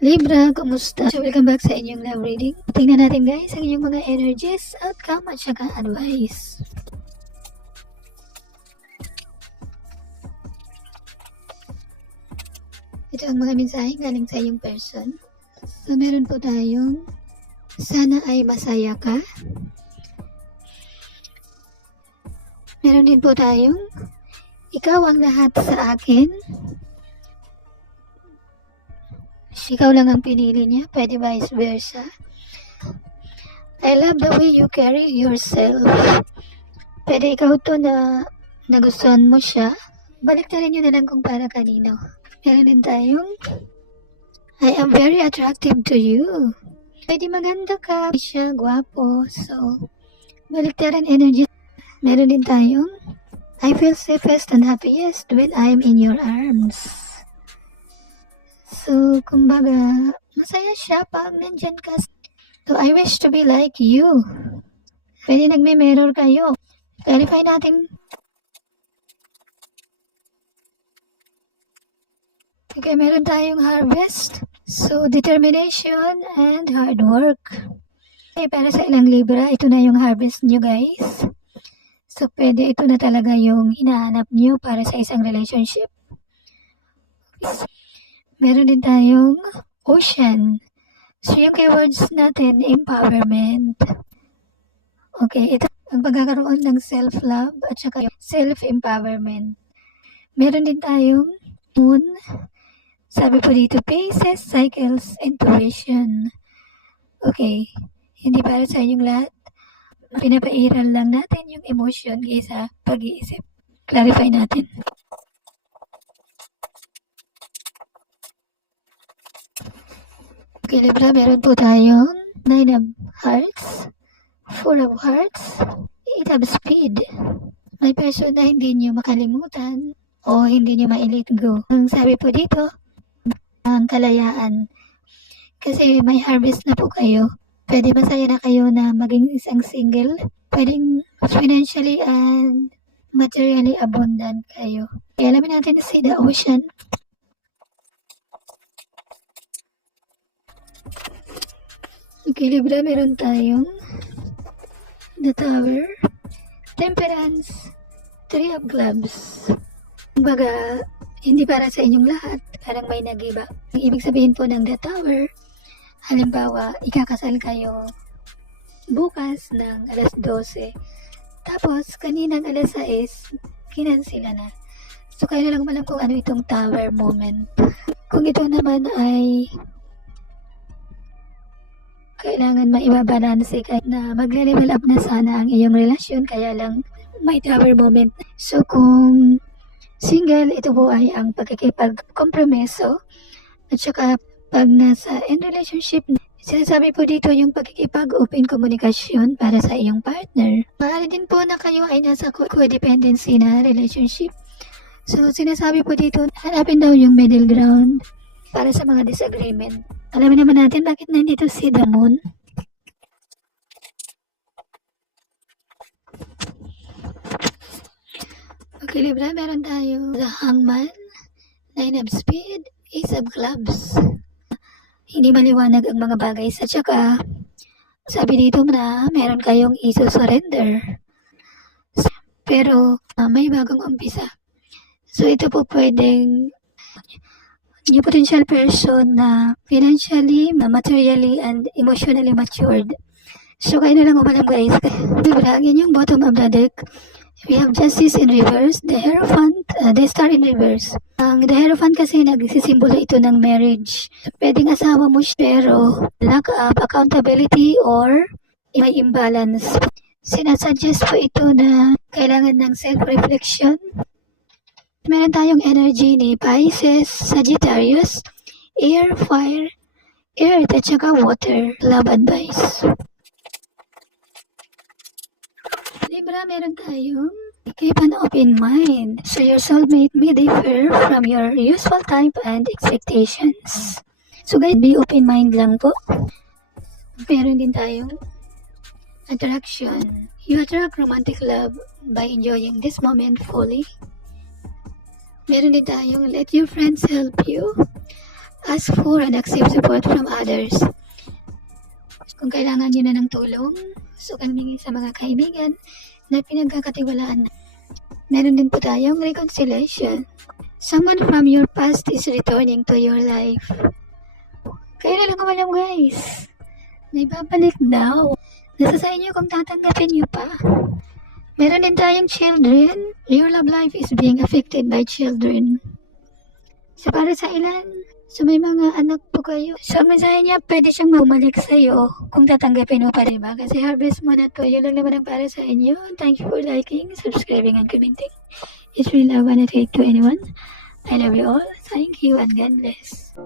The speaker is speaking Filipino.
Libra, kumusta? So, welcome back sa inyong love reading. Tingnan natin guys ang inyong mga energies, outcome at saka advice. Ito ang mga mensahe galing sa iyong person. So, meron po tayong sana ay masaya ka. Meron din po tayong ikaw ang lahat sa akin. Ikaw lang ang pinili niya, pwede vice versa. I love the way you carry yourself. Pwede ikaw to na nagustuhan mo siya. Baliktarin nyo na lang kung para kanino. Meron din tayong I am very attractive to you. Pwede maganda ka, siya, gwapo. So, baliktaran energy. Meron din tayong I feel safest and happiest when I'm in your arms. So, kumbaga, masaya siya pag nandyan ka. So, I wish to be like you. Pwede nagme-mirror kayo. Clarify natin. Okay, meron tayong harvest. So, determination and hard work. Okay, para sa ilang Libra, ito na yung harvest nyo guys. So, pwede ito na talaga yung hinahanap nyo para sa isang relationship. Okay. Meron din tayong ocean. So, yung keywords natin, empowerment. Okay, ito ang pagkakaroon ng self-love at saka self-empowerment. Meron din tayong moon. Sabi po dito, phases, cycles, intuition. Okay, hindi para sa inyong lahat. Pinapairal lang natin yung emotion kaysa pag-iisip. Clarify natin. Okay, Libra, meron po tayong 9 of Hearts, 4 of Hearts, 8 of Speed. May person na hindi nyo makalimutan o hindi nyo ma-let go. Ang sabi po dito, ang kalayaan. Kasi may harvest na po kayo. Pwede masaya na kayo na maging isang single. Pwedeng financially and materially abundant kayo. Kaya alamin natin si the ocean. Okay, Libra, meron tayong the Tower, Temperance, 3 of Clubs. Kumbaga, hindi para sa inyong lahat. Parang may nag-iba. Ang ibig sabihin po ng the Tower, halimbawa, ikakasal kayo bukas ng alas 12. Tapos, kaninang alas 6, kinansila na. So, kayo na lang alam kung ano itong Tower moment. Kung ito naman ay kailangan maibabalanse kahit na magle-level up na sana ang iyong relasyon, kaya lang may Tower moment. So, kung single, ito po ay ang pagkikipag-kompromiso at saka pag nasa in relationship, sinasabi po dito yung pagkikipag-open komunikasyon para sa iyong partner. Maaari din po na kayo ay nasa codependency na relationship. So, sinasabi po dito, hanapin daw yung middle ground para sa mga disagreement. Alamin naman natin bakit nandito si the moon. Okay, Libra, meron tayo the Hangman, 9 of Speed, Ace of Clubs. Hindi maliwanag ang mga bagay at saka sabi dito na meron kayong iso-surrender. Pero may bagong umpisa. So ito po pwedeng yung potential person na financially, materially, and emotionally matured. So kayo na lang umalam guys. Libra, ang inyong bottom of the deck. We have Justice in reverse, the Hierophant, the Star in reverse. Ang the Hierophant kasi nagsisimbolo ito ng marriage. Pwedeng asawa mo siya pero lack of accountability or may imbalance. Sinasuggest po ito na kailangan ng self-reflection. Meron tayong energy ni Pisces, Sagittarius, Air, Fire, Earth at saka Water. Love advice. Libra, meron tayong keep an open mind. So your soulmate may differ from your usual type and expectations. So guys, be open mind lang po. Meron din tayong attraction. You attract romantic love by enjoying this moment fully. Meron din tayong let your friends help you. Ask for and accept support from others. Kung kailangan nyo na ng tulong, so humingi sa mga kaibigan na pinagkakatiwalaan. Meron din po tayong reconciliation. Someone from your past is returning to your life. Kayo na lang umalam, guys. May babalik daw. Nasa sa inyo kung tatanggapin nyo pa. Meron din tayong children. Your love life is being affected by children. So para sa ilan, so may mga anak po kayo. So ang mensahe niya, pwede siyang bumalik sa iyo kung tatanggapin mo pa, diba? Kasi harvest mo na to. Yun lang naman ang para sa inyo. Thank you for liking, subscribing, and commenting. It's really love and I hate to anyone. I love you all. Thank you and God bless.